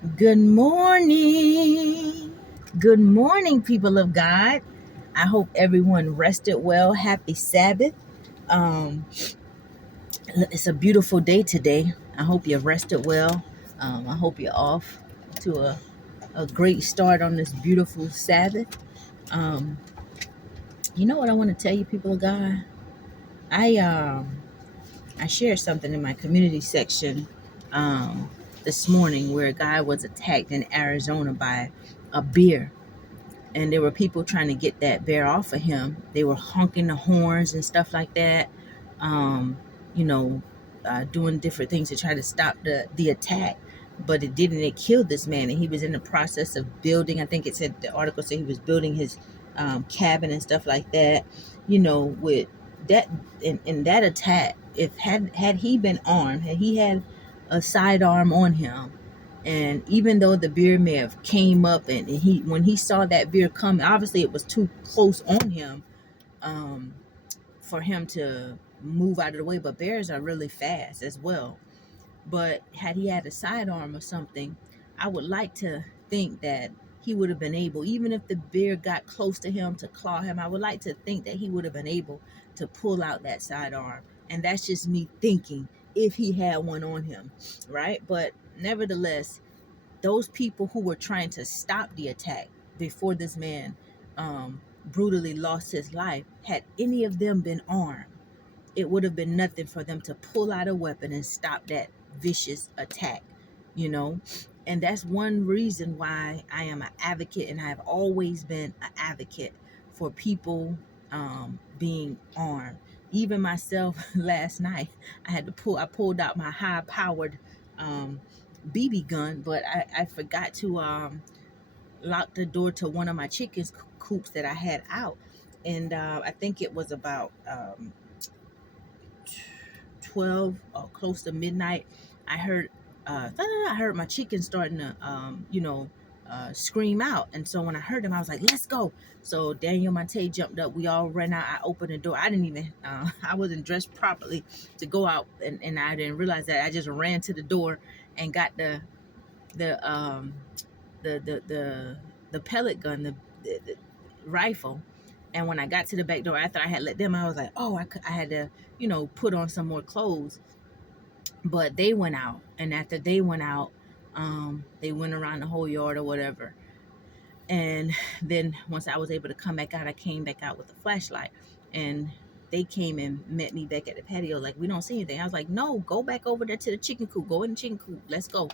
Good morning. Good morning, people of God. I hope everyone rested well. Happy Sabbath. Um, it's a beautiful day today. I hope you rested well. I hope you're off to a great start on this beautiful Sabbath. Um, you know what I want to tell you, people of God? I I shared something in my community section um, this morning where a guy was attacked in Arizona by a bear, and there were people trying to get that bear off of him. They were honking the horns and stuff like that, um, you know, doing different things to try to stop the attack. But it didn't. It killed this man, and he was in the process of building. I think it said the article said he was building his cabin and stuff like that. With that in that attack, if had he been armed, had he had a sidearm on him, and even though the beer may have came up, and he when he saw that beer come, obviously it was too close on him um, for him to move out of the way. But bears are really fast as well. But had he had a sidearm or something, I would like to think that he would have been able, even if the bear got close to him to claw him, I would like to think that he would have been able to pull out that sidearm. And that's just me thinking, if he had one on him, right? But nevertheless, those people who were trying to stop the attack before this man brutally lost his life, had any of them been armed, it would have been nothing for them to pull out a weapon and stop that vicious attack, you know? And that's one reason why I am an advocate, and I have always been an advocate for people being armed. Even myself, last night, I pulled out my high powered BB gun, but I forgot to lock the door to one of my chickens coops that I had out. And I think it was about 12 or close to midnight. I heard I heard my chicken starting to scream out. And so when I heard them, I was like, let's go. So Daniel Monte jumped up, we all ran out. I opened the door. I didn't even I wasn't dressed properly to go out, and I didn't realize that. I just ran to the door and got the um the pellet gun, the rifle. And when I got to the back door, after I had let them, I was like, oh, I had to, put on some more clothes. But they went out, and after they went out, they went around the whole yard or whatever. And then once I was able to come back out, I came back out with a flashlight, and they came and met me back at the patio. Like, we don't see anything. I was like, no, go back over there to the chicken coop. Go in the chicken coop. Let's go.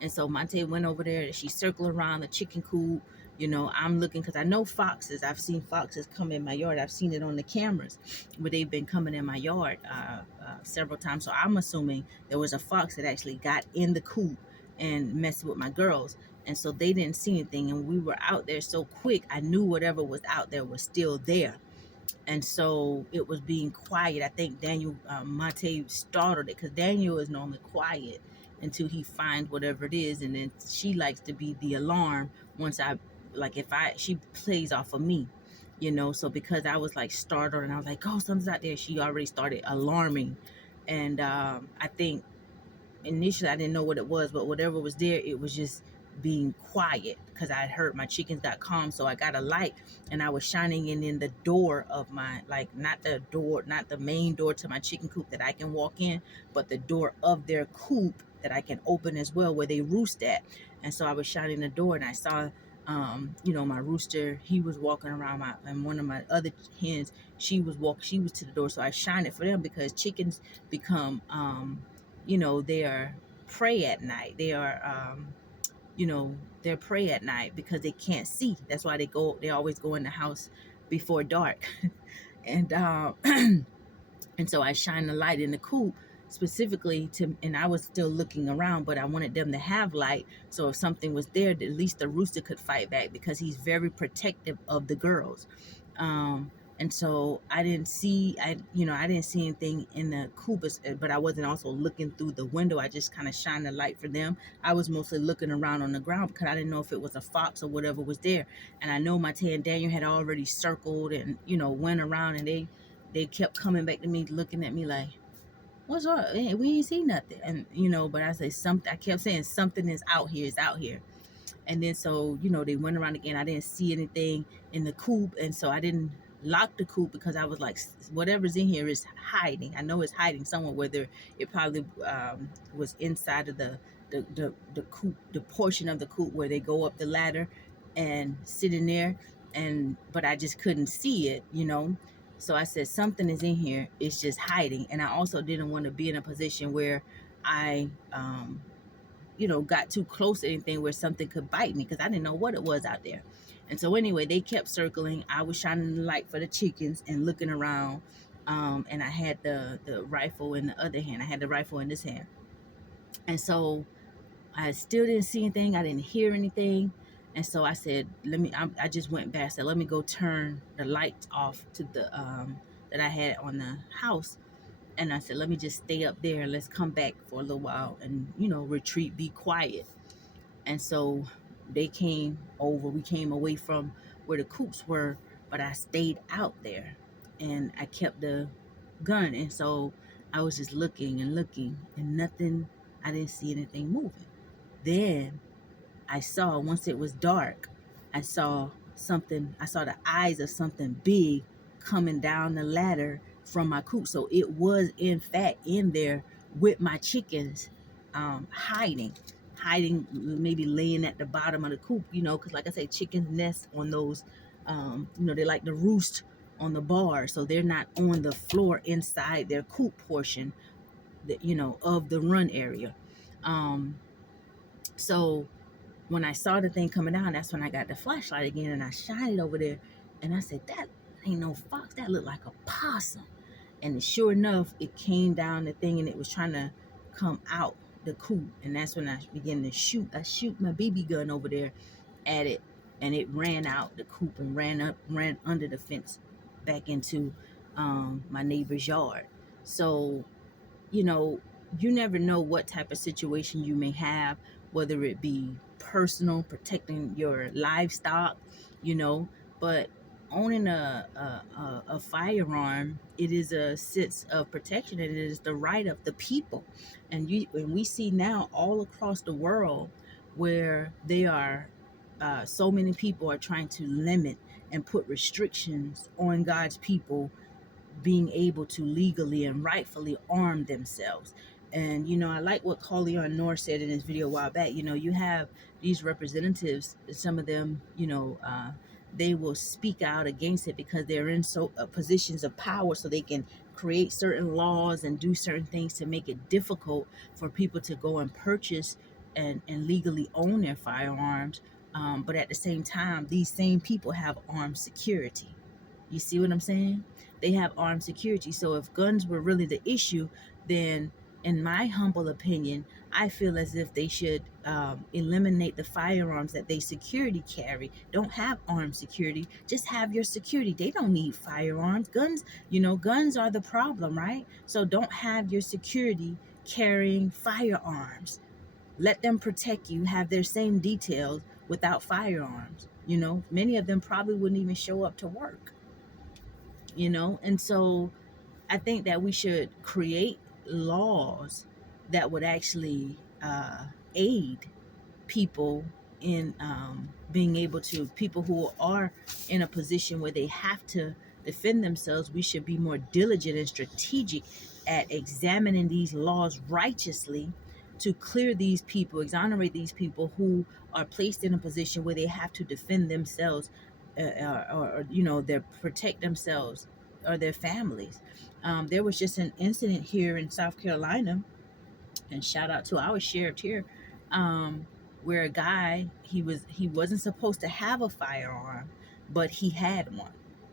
And so Monte went over there. She circled around the chicken coop. I'm looking because I know foxes. I've seen foxes come in my yard. I've seen it on the cameras where they've been coming in my yard several times. So I'm assuming there was a fox that actually got in the coop and messed with my girls. And so they didn't see anything, and we were out there so quick, I knew whatever was out there was still there. And so it was being quiet. I think Daniel Mate startled it, because Daniel is normally quiet until he finds whatever it is, and then she likes to be the alarm once I, like, if she plays off of me, so because I was like startled and I was like, oh, something's out there, she already started alarming. And I think initially I didn't know what it was, but whatever was there, it was just being quiet, because I heard my chickens got calm. So I got a light, and I was shining it in the door of my, like, not the main door to my chicken coop that I can walk in, but the door of their coop that I can open as well, where they roost at. And so I was shining the door, and I saw my rooster, he was walking around, and one of my other hens, she was to the door. So I shine it for them, because chickens become they are prey at night. They're prey at night because they can't see. That's why they always go in the house before dark. And and so I shine the light in the coop specifically and I was still looking around, but I wanted them to have light, so if something was there, at least the rooster could fight back, because he's very protective of the girls. um and so I didn't see anything in the coop, but I wasn't also looking through the window. I just kind of shined the light for them. I was mostly looking around on the ground, because I didn't know if it was a fox or whatever was there. And I know my Tay and Daniel had already circled and went around, and they kept coming back to me, looking at me like, what's wrong? We ain't see nothing. And, but I say something, I kept saying something is out here, it's out here. And then so, they went around again. I didn't see anything in the coop. And so I didn't lock the coop because I was like, whatever's in here is hiding. I know it's hiding somewhere, whether it probably was inside of the coop, the portion of the coop where they go up the ladder and sit in there. But I just couldn't see it. So I said, something is in here. It's just hiding. And I also didn't want to be in a position where I, got too close to anything where something could bite me, because I didn't know what it was out there. And so anyway, they kept circling. I was shining the light for the chickens and looking around. And I had the rifle in the other hand. I had the rifle in this hand. And so I still didn't see anything. I didn't hear anything. And so I said, I just went back. I said, let me go turn the lights off to the, that I had on the house. And I said, let me just stay up there. Let's come back for a little while and, retreat, be quiet. And so they came over. We came away from where the coops were, but I stayed out there and I kept the gun. And so I was just looking and nothing. I didn't see anything moving. Then I saw, once it was dark, I saw the eyes of something big coming down the ladder from my coop. So it was in fact in there with my chickens, hiding, maybe laying at the bottom of the coop, because like I say, chickens nest on those, they like to roost on the bar. So they're not on the floor inside their coop portion, of the run area. So when I saw the thing coming down, that's when I got the flashlight again and I shined it over there. And I said, that ain't no fox. That looked like a possum. And sure enough, it came down the thing and it was trying to come out the coop. And that's when I began to shoot. I shoot my BB gun over there at it. And it ran out the coop and ran under the fence back into my neighbor's yard. So, you never know what type of situation you may have, whether it be personal, protecting your livestock, but owning a firearm, it is a sense of protection, and it is the right of the people. And we see now all across the world where they are, so many people are trying to limit and put restrictions on God's people being able to legally and rightfully arm themselves. And, I like what Carleon Noor said in his video a while back. You have these representatives, some of them, they will speak out against it because they're in positions of power, so they can create certain laws and do certain things to make it difficult for people to go and purchase and legally own their firearms. But at the same time, these same people have armed security. You see what I'm saying? They have armed security. So if guns were really the issue, then in my humble opinion, I feel as if they should eliminate the firearms that they security carry. Don't have armed security. Just have your security. They don't need firearms. Guns, guns are the problem, right? So don't have your security carrying firearms. Let them protect you, have their same details without firearms. Many of them probably wouldn't even show up to work. And so I think that we should create laws that would actually aid people in being able to, people who are in a position where they have to defend themselves. We should be more diligent and strategic at examining these laws righteously to clear these people, exonerate these people who are placed in a position where they have to defend themselves, or they protect themselves or their families. There was just an incident here in South Carolina, and shout out to our sheriff here, where a guy, he wasn't supposed to have a firearm, but he had one.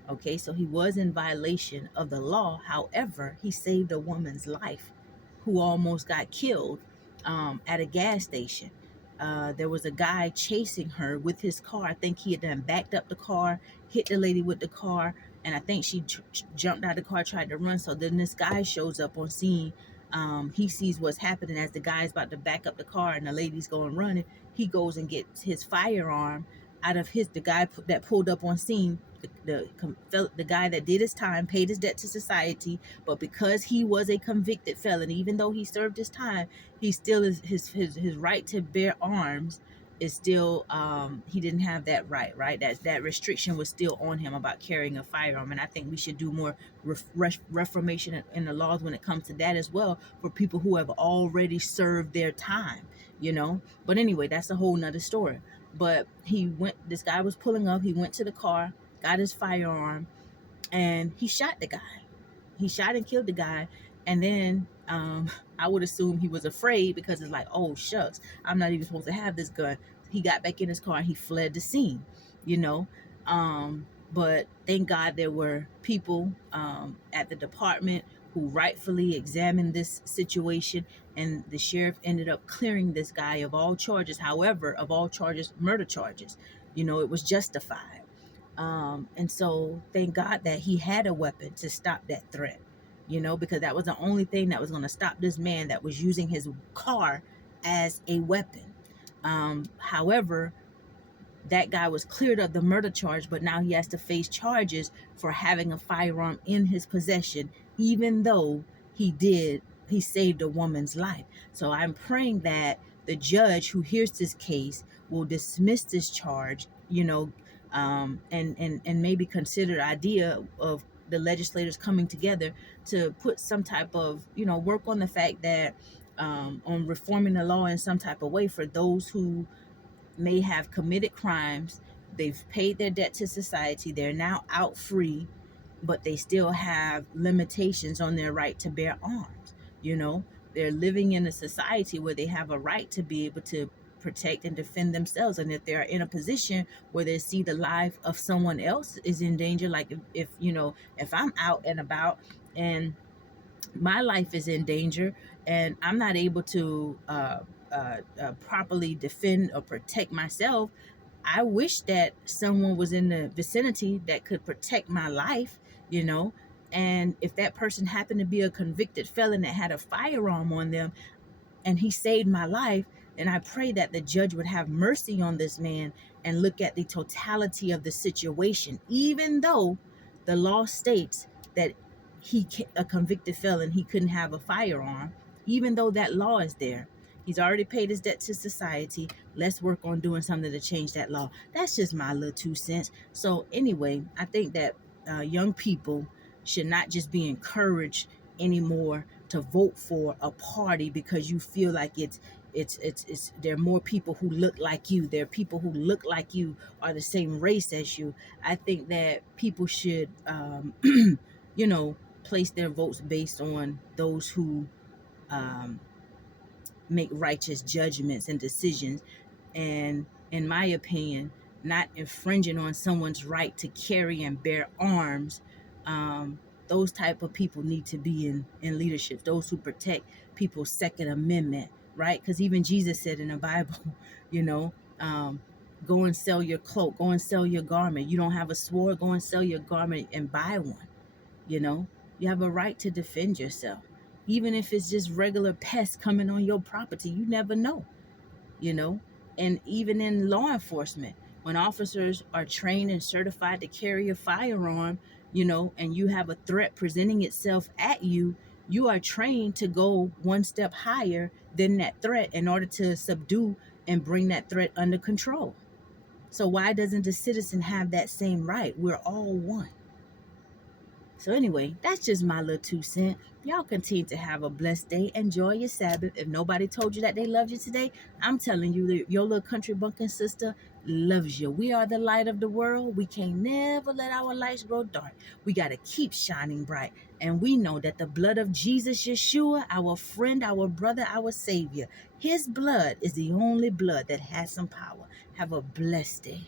Okay, so he was in violation of the law. However, he saved a woman's life who almost got killed at a gas station. There was a guy chasing her with his car. I think he had done backed up the car, hit the lady with the car, and I think she jumped out of the car, tried to run. So then this guy shows up on scene. He sees what's happening as the guy's about to back up the car and the lady's going running. He goes and gets his firearm out of the guy that pulled up on scene, the guy that did his time, paid his debt to society, but because he was a convicted felon, even though he served his time, he still is his right to bear arms is still he didn't have that right, that restriction was still on him about carrying a firearm. And I think we should do more reformation in the laws when it comes to that as well, for people who have already served their time, but anyway, that's a whole nother story. But this guy was pulling up, he went to the car, got his firearm, and he shot the guy. He shot and killed the guy. And then I would assume he was afraid, because it's like, oh shucks, I'm not even supposed to have this gun. He got back in his car and he fled the scene, but thank God there were people at the department who rightfully examined this situation, and the sheriff ended up clearing this guy of all charges. However, of all charges, murder charges, it was justified. And so thank God that he had a weapon to stop that threat, because that was the only thing that was going to stop this man that was using his car as a weapon. However, that guy was cleared of the murder charge, but now he has to face charges for having a firearm in his possession, even though he saved a woman's life. So I'm praying that the judge who hears this case will dismiss this charge, and maybe consider the idea of the legislators coming together to put some type of, work on the fact that on reforming the law in some type of way for those who may have committed crimes. They've paid their debt to society. They're now out free, but they still have limitations on their right to bear arms. They're living in a society where they have a right to be able to protect and defend themselves. And if they're in a position where they see the life of someone else is in danger, like if I'm out and about and my life is in danger and I'm not able to properly defend or protect myself, I wish that someone was in the vicinity that could protect my life, and if that person happened to be a convicted felon that had a firearm on them and he saved my life, then I pray that the judge would have mercy on this man and look at the totality of the situation, even though the law states that a convicted felon, he couldn't have a firearm. Even though that law is there, he's already paid his debt to society. Let's work on doing something to change that law. That's just my little 2 cents. So anyway, I think that young people should not just be encouraged anymore to vote for a party because you feel like it's there are more people who look like you. There are people who look like you, are the same race as you. I think that people should place their votes based on those who make righteous judgments and decisions, and in my opinion, not infringing on someone's right to carry and bear arms. Those type of people need to be in leadership, those who protect people's Second Amendment, right? Because even Jesus said in the Bible, go and sell your cloak, go and sell your garment. You don't have a sword, go and sell your garment and buy one. You have a right to defend yourself, even if it's just regular pests coming on your property. You never know. And even in law enforcement, when officers are trained and certified to carry a firearm, and you have a threat presenting itself at you, you are trained to go one step higher than that threat in order to subdue and bring that threat under control. So why doesn't the citizen have that same right? We're all one. So anyway, that's just my little 2 cents. Y'all continue to have a blessed day. Enjoy your Sabbath. If nobody told you that they loved you today, I'm telling you, your little country bumpkin sister loves you. We are the light of the world. We can't never let our lights grow dark. We got to keep shining bright. And we know that the blood of Jesus Yeshua, our friend, our brother, our Savior, his blood is the only blood that has some power. Have a blessed day.